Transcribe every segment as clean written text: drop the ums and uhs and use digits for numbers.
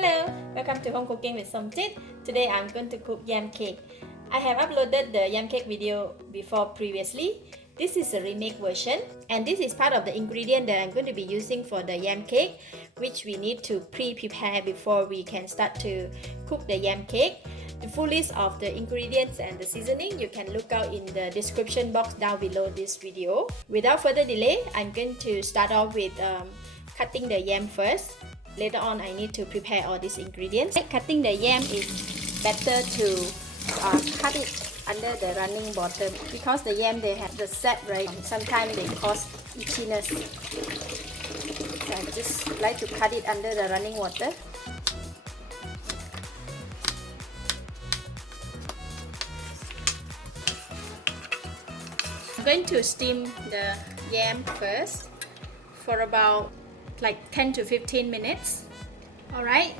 Hello, welcome to Home Cooking with Somjit. Today I'm going to cook yam cake. I have uploaded the yam cake video before previously. This is a remake version and this is part of the ingredient that I'm going to be using for the yam cake, which we need to pre-prepare before we can start to cook the yam cake. The full list of the ingredients and the seasoning you can look out in the description box down below this video. Without further delay, I'm going to start off with cutting the yam first. Later on, I need to prepare all these ingredients. Cutting the yam is better to cut it under the running water because the yam, they have the sap, right? Sometimes they cause itchiness. So I just like to cut it under the running water. I'm going to steam the yam first for about like 10 to 15 minutes. Alright,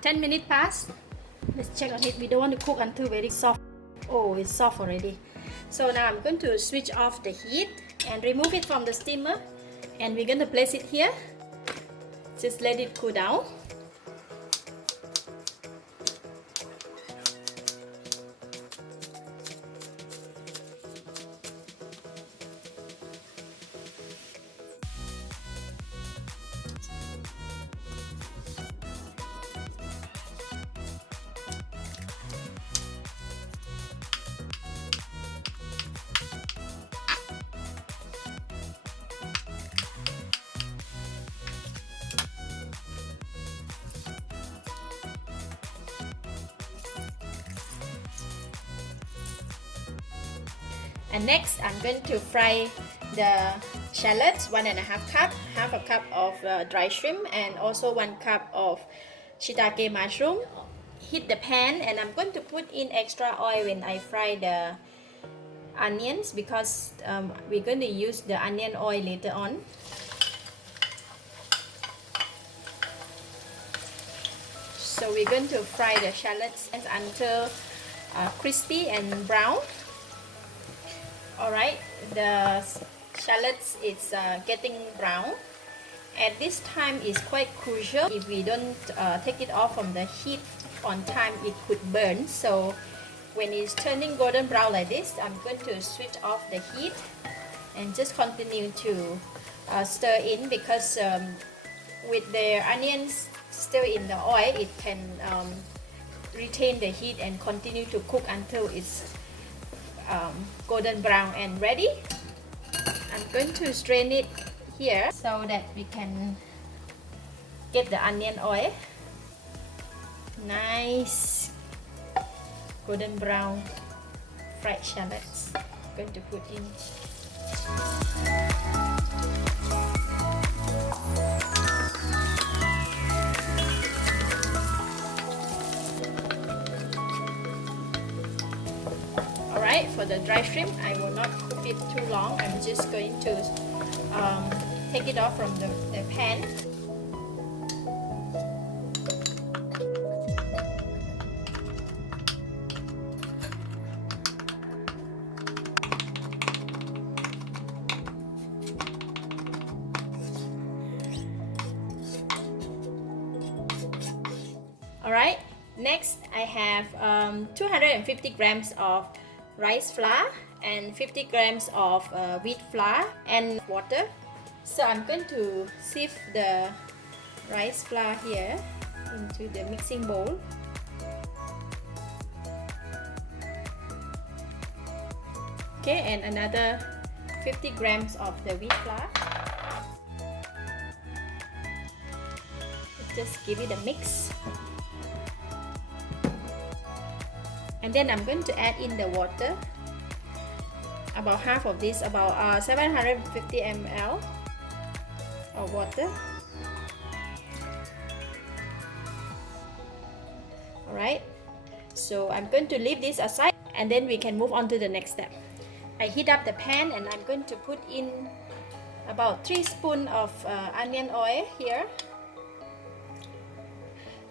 10 minutes passed. Let's check on it. We don't want to cook until very soft. Oh, it's soft already. So now I'm going to switch off the heat and remove it from the steamer, and we're going to place it here. Just let it cool down. And next, I'm going to fry the shallots, 1.5 cup, half a cup of dry shrimp, and also 1 cup of shiitake mushroom. Heat the pan, and I'm going to put in extra oil when I fry the onions because we're going to use the onion oil later on. So we're going to fry the shallots until crispy and brown. Alright, the shallots is getting brown. At this time is quite crucial. If we don't take it off from the heat on time, it could burn. So when it's turning golden brown like this, I'm going to switch off the heat and just continue to stir in because with the onions still in the oil, it can retain the heat and continue to cook until it's golden brown and ready. I'm going to strain it here so that we can get the onion oil. Nice golden brown fried shallots. I'm going to put in. For the dry shrimp, I will not cook it too long. I'm just going to take it off from the pan. Alright, next I have 250 grams of rice flour and 50 grams of wheat flour and water. So I'm going to sieve the rice flour here into the mixing bowl. Okay, and another 50 grams of the wheat flour. Just give it a mix. And then I'm going to add in the water, about half of this, about 750 ml of water. Alright, so I'm going to leave this aside and then we can move on to the next step. I heat up the pan and I'm going to put in about 3 spoons of onion oil here.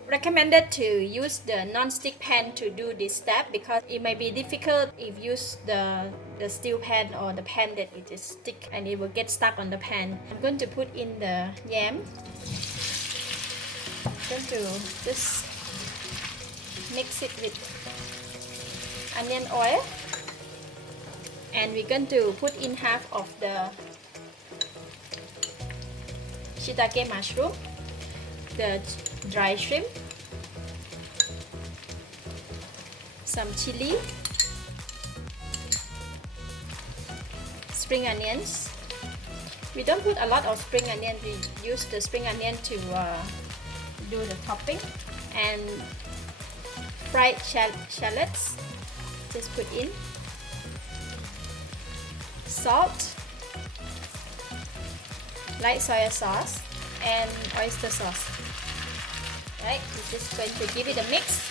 Recommended to use the non-stick pan to do this step because it might be difficult if you use the steel pan or the pan that it is stick and it will get stuck on the pan. I'm going to put in the yam. going to just mix it with onion oil, and we're going to put in half of the shiitake mushroom, the dry shrimp, some chili, spring onions. We don't put a lot of spring onion, we use the spring onion to do the topping, and fried shallots, just put in, salt, light soy sauce, and oyster sauce. Right, we're just going to give it a mix.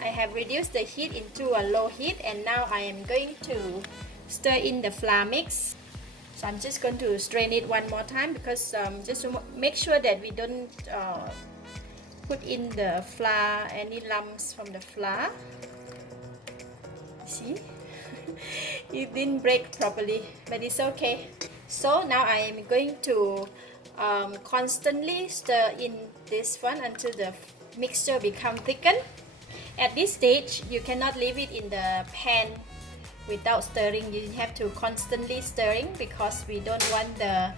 I have reduced the heat into a low heat, and now I am going to stir in the flour mix. So I'm just going to strain it one more time, because just to make sure that we don't put in the flour, any lumps from the flour. See, it didn't break properly, but it's okay. So now I am going to constantly stir in this one until the mixture becomes thickened. At this stage, you cannot leave it in the pan without stirring. You have to constantly stirring, because we don't want the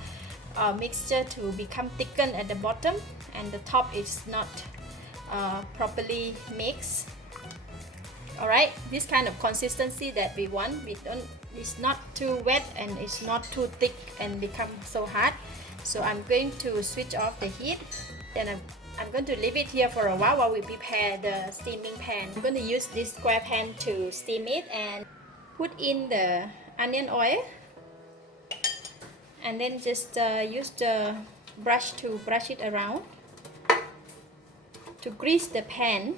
mixture to become thickened at the bottom and the top is not properly mixed. Alright, this kind of consistency that we want. It's not too wet and it's not too thick and become so hard. So I'm going to switch off the heat, and I'm going to leave it here for a while we prepare the steaming pan. I'm going to use this square pan to steam it, and put in the onion oil, and then just use the brush to brush it around to grease the pan.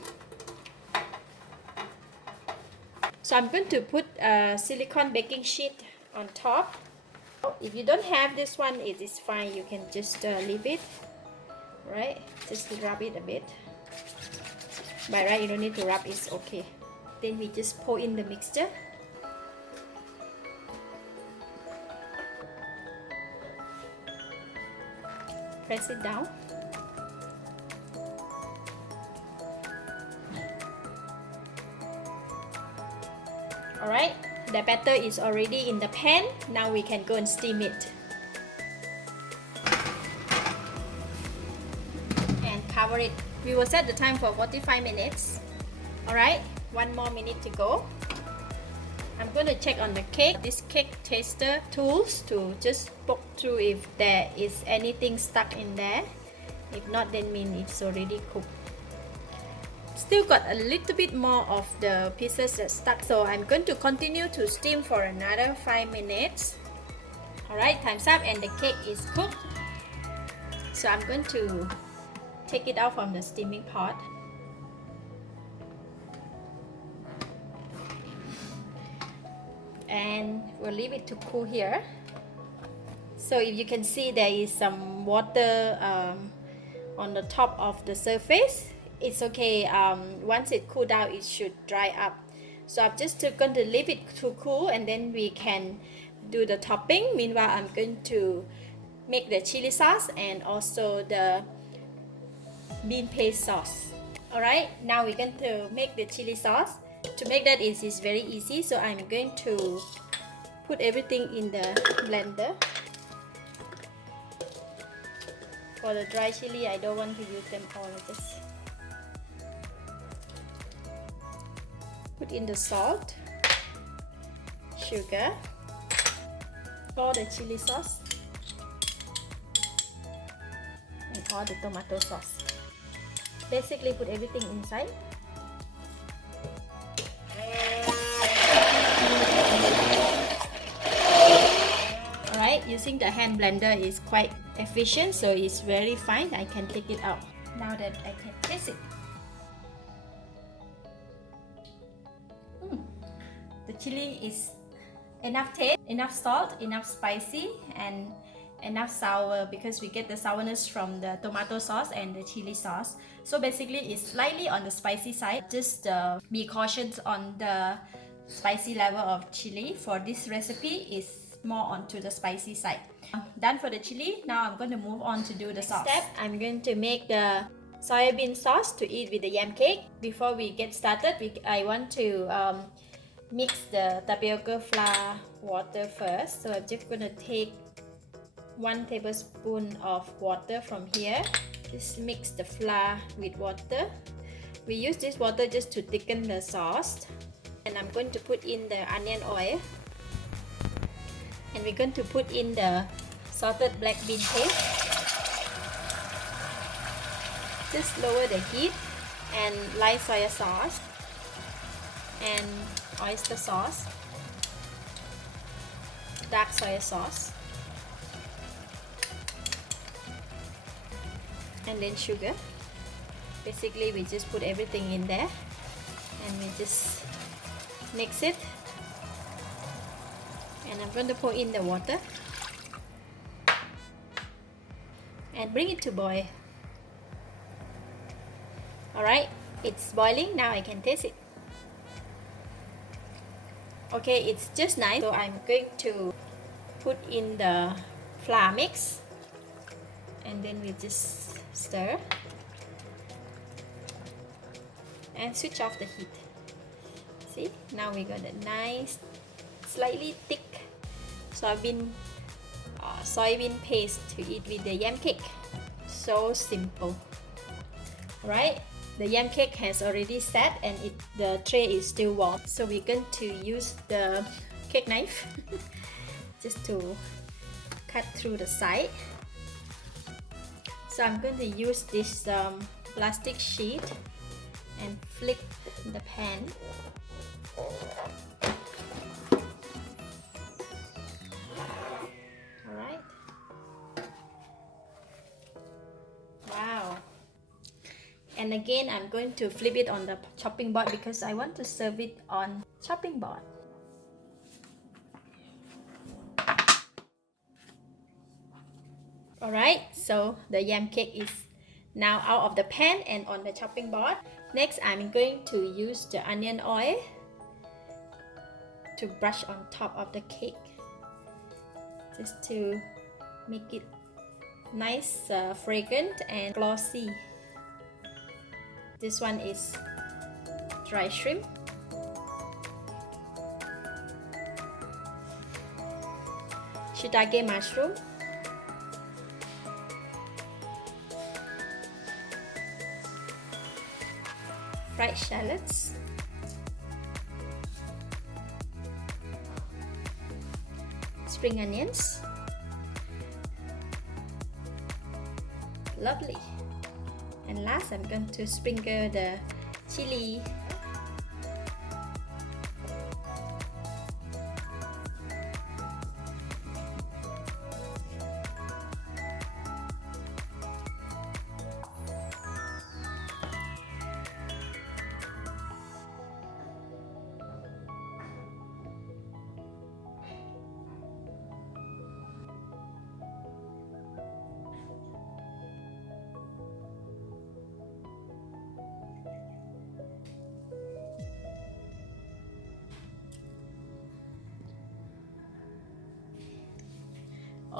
So I'm going to put a silicone baking sheet on top. If you don't have this one, it is fine, you can just leave it. Right, just rub it a bit. By right, you don't need to rub, it's okay. Then we just pour in the mixture. Press it down. Alright, the batter is already in the pan. Now we can go and steam it. And cover it. We will set the time for 45 minutes. Alright, one more minute to go. I'm going to check on the cake. This cake taster tools to just poke through if there is anything stuck in there. If not, then mean it's already cooked. Still got a little bit more of the pieces that stuck, so I'm going to continue to steam for another 5 minutes. Alright, time's up and the cake is cooked. So I'm going to take it out from the steaming pot. And we'll leave it to cool here. So if you can see, there is some water on the top of the surface. It's okay, once it cool down it should dry up. So I'm just going to leave it to cool, and then we can do the topping. Meanwhile, I'm going to make the chili sauce and also the bean paste sauce. Alright, now we're going to make the chili sauce. To make that is very easy, so I'm going to put everything in the blender. For the dry chili, I don't want to use them all. Just put in the salt, sugar, pour the chili sauce, and pour the tomato sauce. Basically, put everything inside. Alright, using the hand blender is quite efficient, so it's very fine. I can take it out. Now that I can taste it. The chili is enough taste, enough salt, enough spicy, and enough sour, because we get the sourness from the tomato sauce and the chili sauce. So basically it's slightly on the spicy side. Just be cautious on the spicy level of chili. For this recipe is more onto the spicy side. Done for the chili. Now I'm going to move on to do the sauce. Next step, I'm going to make the soybean sauce to eat with the yam cake. Before we get started, I want to mix the tapioca flour water first. So I'm just going to take 1 tablespoon of water from here. Just mix the flour with water. We use this water just to thicken the sauce. And I'm going to put in the onion oil. And we're going to put in the salted black bean paste. Just lower the heat and light soy sauce and oyster sauce, dark soy sauce, and then sugar. Basically we just put everything in there and we just mix it. And I'm going to pour in the water and bring it to boil. Alright, it's boiling. Now I can taste it. Okay, it's just nice. So I'm going to put in the flour mix and then we just stir and switch off the heat. See, now we got a nice slightly thick soybean paste to eat with the yam cake. So simple. Right, the yam cake has already set and the tray is still warm, so we're going to use the cake knife just to cut through the side. So I'm going to use this plastic sheet and flip the pan. Alright. Wow. And again, I'm going to flip it on the chopping board because I want to serve it on chopping board. Alright, so the yam cake is now out of the pan and on the chopping board. Next, I'm going to use the onion oil to brush on top of the cake, just to make it nice, fragrant and glossy. This one is dry shrimp, shiitake mushroom, fried shallots, spring onions. Lovely. And last, I'm going to sprinkle the chilli.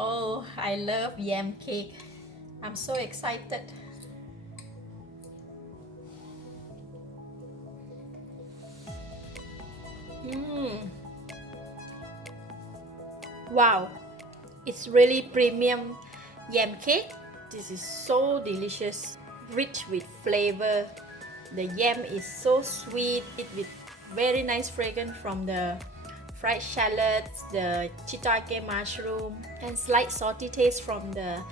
Oh, I love yam cake. I'm so excited. Wow, it's really premium yam cake. This is so delicious, rich with flavor. The yam is so sweet with very nice fragrance from the fried shallots, the shiitake mushroom, and slight salty taste from the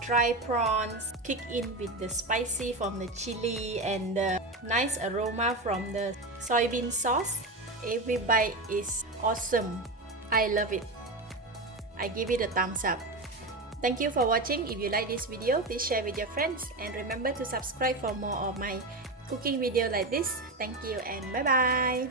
dry prawns, kick in with the spicy from the chili and the nice aroma from the soybean sauce. Every bite is awesome. I love it. I give it a thumbs up. Thank you for watching. If you like this video, please share with your friends and remember to subscribe for more of my cooking video like this. Thank you and bye bye.